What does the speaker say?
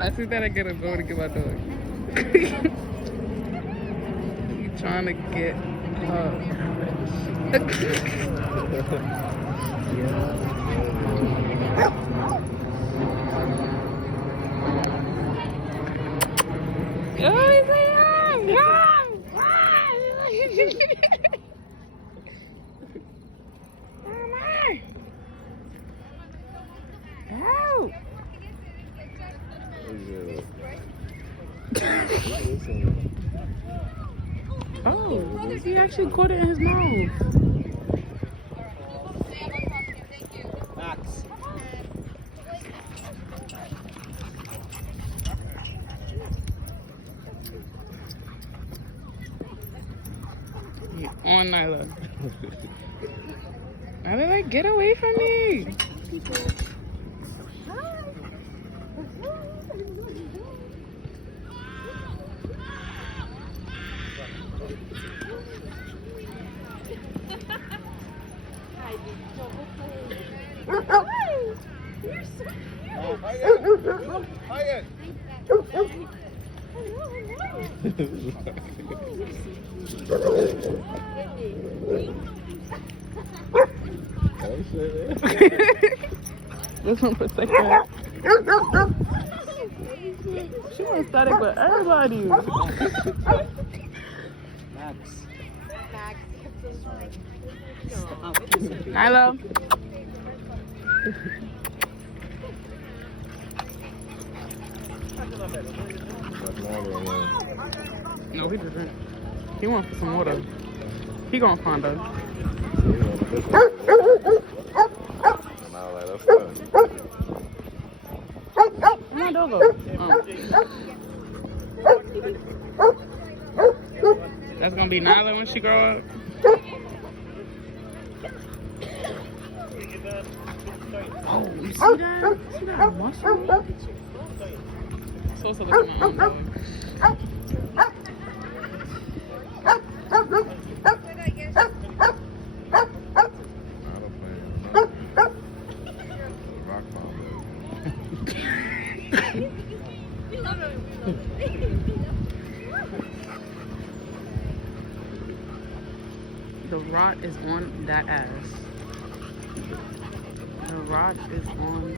I see that I get a go to get my dog. You trying to get her. Oh, he actually caught it in his mouth. Max. On Nyla. Nyla, like, get away from me. This one protect her. She wants static with everybody. Max. Nyla. No, he didn't. He wants some water. He gonna find her. Where my dog go? Oh. That's gonna be Nyla when she grow up. Oh, you see that? See that muscle? So look at my own dog. The rot is on that ass. The rot is on